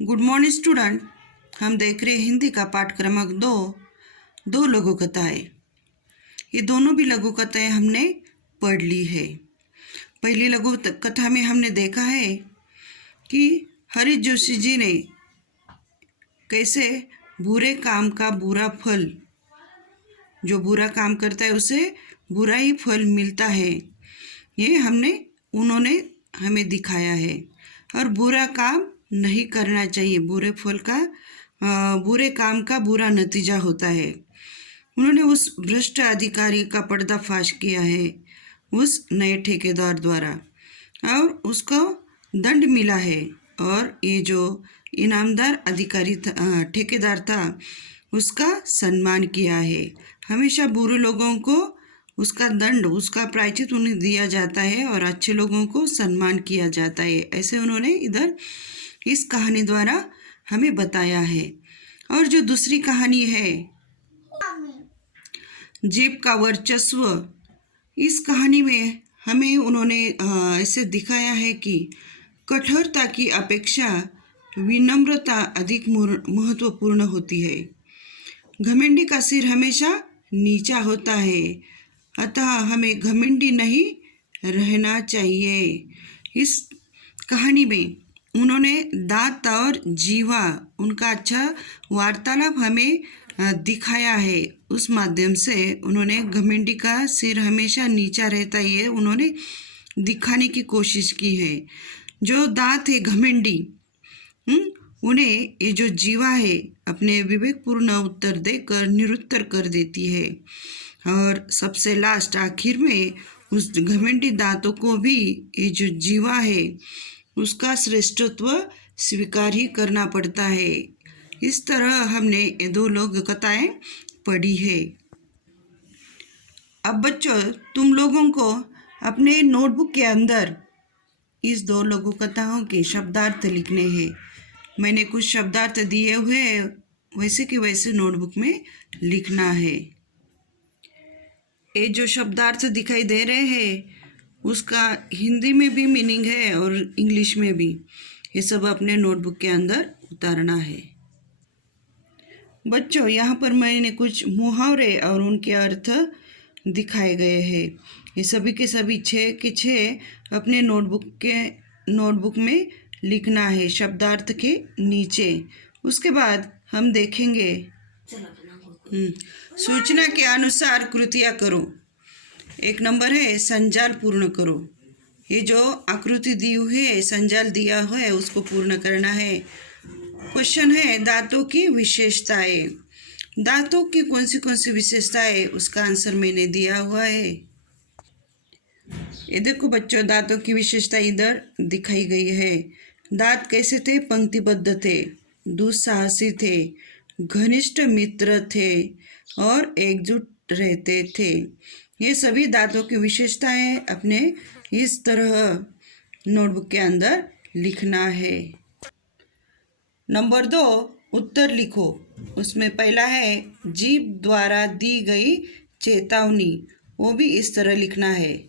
Good morning student. हम देख रहे हैं हिंदी का पाठ क्रमांक 2 लघु कथाएँ। ये दोनों भी लघु कथाएँ हमने पढ़ ली है। पहली लघु कथा में हमने देखा है कि हरीश जोशी जी ने कैसे बुरे काम का बुरा फल, जो बुरा काम करता है उसे बुरा ही फल मिलता है, ये उन्होंने हमें दिखाया है। और बुरा काम नहीं करना चाहिए, बुरे काम का बुरा नतीजा होता है। उन्होंने उस भ्रष्ट अधिकारी का पर्दाफाश किया है उस नए ठेकेदार द्वारा, और उसको दंड मिला है। और ये जो इनामदार अधिकारी ठेकेदार था उसका सम्मान किया है। हमेशा बुरे लोगों को उसका दंड, उसका प्रायश्चित उन्हें दिया जाता है और अच्छे लोगों को सम्मान किया जाता है। ऐसे उन्होंने इधर इस कहानी द्वारा हमें बताया है। और जो दूसरी कहानी है जीभ का वर्चस्व, इस कहानी में हमें उन्होंने ऐसे दिखाया है कि कठोरता की अपेक्षा विनम्रता अधिक महत्वपूर्ण होती है। घमंडी का सिर हमेशा नीचा होता है, अतः हमें घमंडी नहीं रहना चाहिए। इस कहानी में उन्होंने दांत और जीवा, उनका अच्छा वार्तालाप हमें दिखाया है। उस माध्यम से उन्होंने घमंडी का सिर हमेशा नीचा रहता है, उन्होंने दिखाने की कोशिश की है। जो दांत है घमंडी, उन्हें ये जो जीवा है अपने विवेकपूर्ण उत्तर देकर निरुत्तर कर देती है। और सबसे लास्ट आखिर में उस घमंडी दांतों को भी ये जो जीवा है उसका श्रेष्ठत्व स्वीकार ही करना पड़ता है। इस तरह हमने ये 2 लघु कथाएँ पढ़ी है। अब बच्चों, तुम लोगों को अपने नोटबुक के अंदर इस 2 लघु कथाओं के शब्दार्थ लिखने हैं। मैंने कुछ शब्दार्थ दिए हुए हैं, वैसे के वैसे नोटबुक में लिखना है। ये जो शब्दार्थ दिखाई दे रहे हैं उसका हिंदी में भी मीनिंग है और इंग्लिश में भी। ये सब अपने नोटबुक के अंदर उतारना है। बच्चों, यहाँ पर मैंने कुछ मुहावरे और उनके अर्थ दिखाए गए हैं। ये सभी के सभी 6 के 6 अपने नोटबुक में लिखना है शब्दार्थ के नीचे। उसके बाद हम देखेंगे सूचना के अनुसार कृतियाँ करो। 1 नंबर है संजाल पूर्ण करो। ये जो आकृति दी हुई है, संजाल दिया हुआ है, उसको पूर्ण करना है। क्वेश्चन है दांतों की विशेषताएं। दांतों की कौन सी विशेषताएं, उसका आंसर मैंने दिया हुआ है। ये देखो बच्चों, दांतों की विशेषता इधर दिखाई गई है। दांत कैसे थे? पंक्तिबद्ध थे, दुस्साहसी थे, घनिष्ठ मित्र थे और एकजुट रहते थे। ये सभी दांतों की विशेषताएं अपने इस तरह नोटबुक के अंदर लिखना है। नंबर 2, उत्तर लिखो। उसमें पहला है जीभ द्वारा दी गई चेतावनी, वो भी इस तरह लिखना है।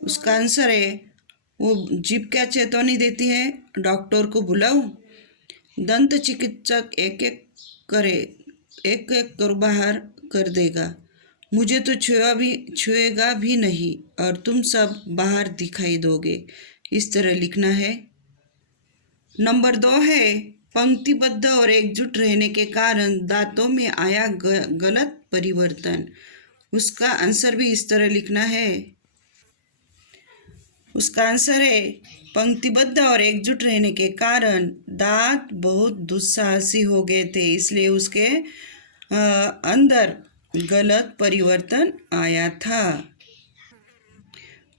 उसका आंसर है, वो जीभ क्या चेतावनी देती है? डॉक्टर को बुलाओ, दंत चिकित्सक एक एक कर बाहर कर देगा, मुझे तो छुएगा भी नहीं और तुम सब बाहर दिखाई दोगे। इस तरह लिखना है। नंबर 2 है पंक्तिबद्ध और एकजुट रहने के कारण दांतों में आया गलत परिवर्तन। उसका आंसर भी इस तरह लिखना है। उसका आंसर है पंक्तिबद्ध और एकजुट रहने के कारण दांत बहुत दुस्साहसी हो गए थे, इसलिए उसके अंदर गलत परिवर्तन आया था।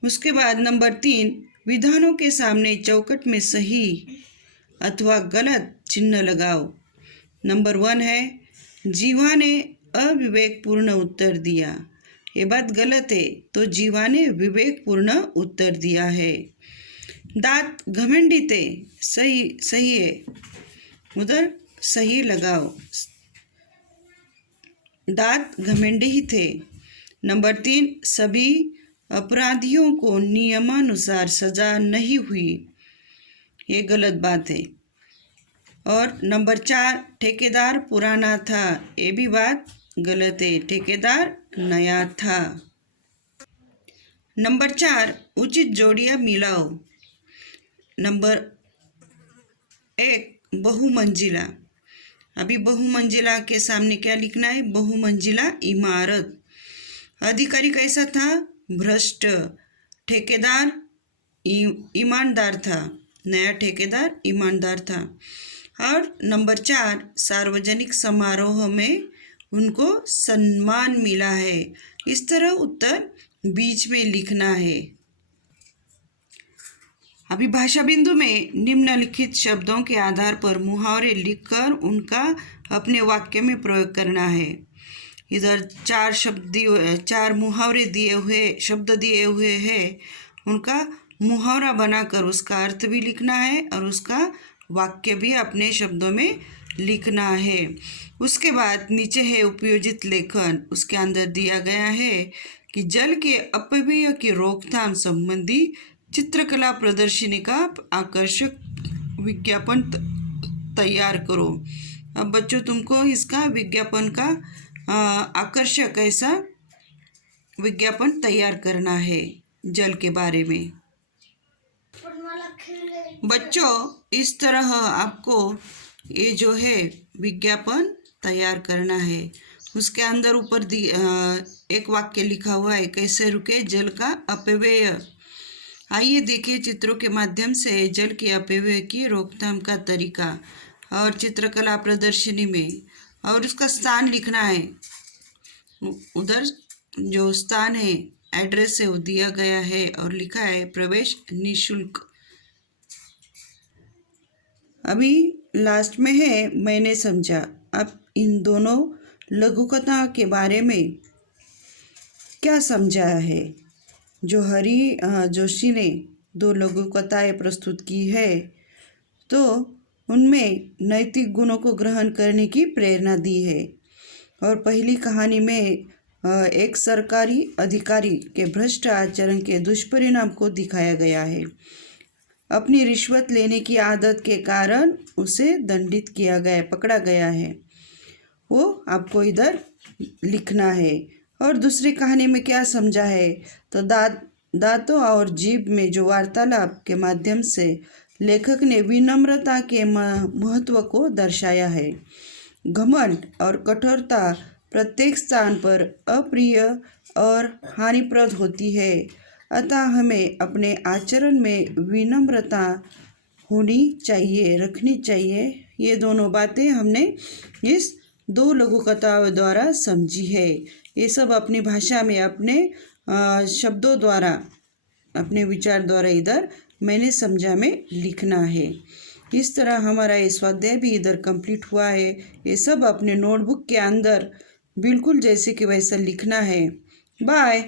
उसके बाद नंबर 3, विधानों के सामने चौखट में सही अथवा गलत चिन्ह लगाओ। नंबर 1 है जीवा ने अविवेकपूर्ण उत्तर दिया। ये बात गलत है, तो जीवा ने विवेकपूर्ण उत्तर दिया है। दांत घमंडी थे, सही है, उधर सही लगाओ, दांत घमंडी ही थे। नंबर 3, सभी अपराधियों को नियमानुसार सजा नहीं हुई, ये गलत बात है। और नंबर 4, ठेकेदार पुराना था। ये भी बात गलत है, ठेकेदार नया था। नंबर 4, उचित जोड़ियाँ मिलाओ। नंबर 1, बहुमंजिला। अभी बहुमंजिला के सामने क्या लिखना है? बहुमंजिला इमारत। अधिकारी कैसा था? भ्रष्ट। ठेकेदार ईमानदार था। नया ठेकेदार ईमानदार था। और नंबर 4, सार्वजनिक समारोह में उनको सम्मान मिला है। इस तरह उत्तर बीच में लिखना है। अभी भाषा बिंदु में निम्नलिखित शब्दों के आधार पर मुहावरे लिखकर उनका अपने वाक्य में प्रयोग करना है। इधर 4 मुहावरे दिए हुए, शब्द दिए हुए हैं। उनका मुहावरा बनाकर उसका अर्थ भी लिखना है और उसका वाक्य भी अपने शब्दों में लिखना है। उसके बाद नीचे है उपयोजित लेखन। उसके अंदर दिया गया है कि जल के अपव्यय की रोकथाम संबंधी चित्रकला प्रदर्शनी का आकर्षक विज्ञापन तैयार करो। अब बच्चों, तुमको इसका विज्ञापन का आकर्षक ऐसा विज्ञापन तैयार करना है जल के बारे में। बच्चों, इस तरह आपको ये जो है विज्ञापन तैयार करना है। उसके अंदर ऊपर एक वाक्य लिखा हुआ है, कैसे रुके जल का अपव्यय। आइए देखिए चित्रों के माध्यम से जल के अपव्यय की रोकथाम का तरीका और चित्रकला प्रदर्शनी में, और उसका स्थान लिखना है। उधर जो स्थान है, एड्रेस है, वो दिया गया है और लिखा है प्रवेश निःशुल्क। अभी लास्ट में है मैंने समझा। अब इन दोनों लघुकथा के बारे में क्या समझा है? जो हरी जोशी ने 2 लघुकथाएं प्रस्तुत की है, तो उनमें नैतिक गुणों को ग्रहण करने की प्रेरणा दी है। और पहली कहानी में एक सरकारी अधिकारी के भ्रष्ट आचरण के दुष्परिणाम को दिखाया गया है। अपनी रिश्वत लेने की आदत के कारण उसे दंडित किया गया, पकड़ा गया है। वो आपको इधर लिखना है। और दूसरी कहानी में क्या समझा है? तो दांतों और जीभ में जो वार्तालाप के माध्यम से लेखक ने विनम्रता के महत्व को दर्शाया है। घमंड और कठोरता प्रत्येक स्थान पर अप्रिय और हानिप्रद होती है, अतः हमें अपने आचरण में विनम्रता होनी चाहिए, रखनी चाहिए। ये दोनों बातें हमने इस 2 लघुकथाओं द्वारा समझी है। ये सब अपनी भाषा में अपने शब्दों द्वारा, अपने विचार द्वारा इधर मैंने समझा में लिखना है। इस तरह हमारा ये स्वाध्याय भी इधर कंप्लीट हुआ है। ये सब अपने नोटबुक के अंदर बिल्कुल जैसे कि वैसा लिखना है। बाय।